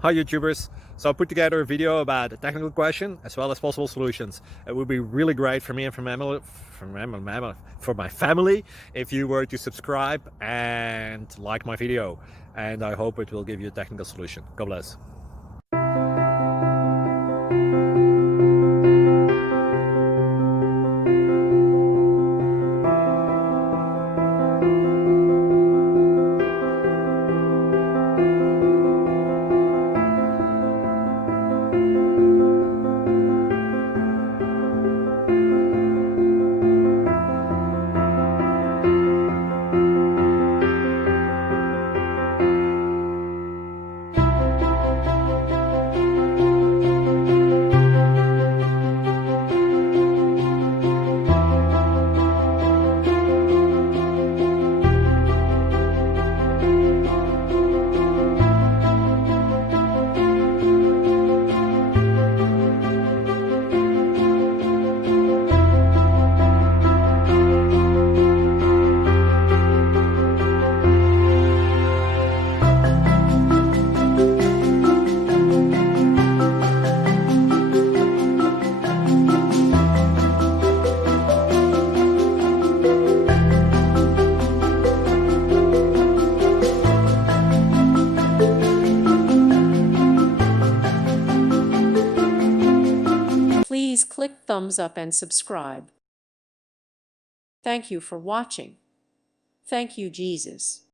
Hi YouTubers! So I put together a video about a technical question as well as possible solutions. It would be really great for me and for my family if you were to subscribe and like my video, and I hope it will give you a technical solution. God bless. Please click thumbs up and subscribe. Thank you for watching. Thank you, Jesus.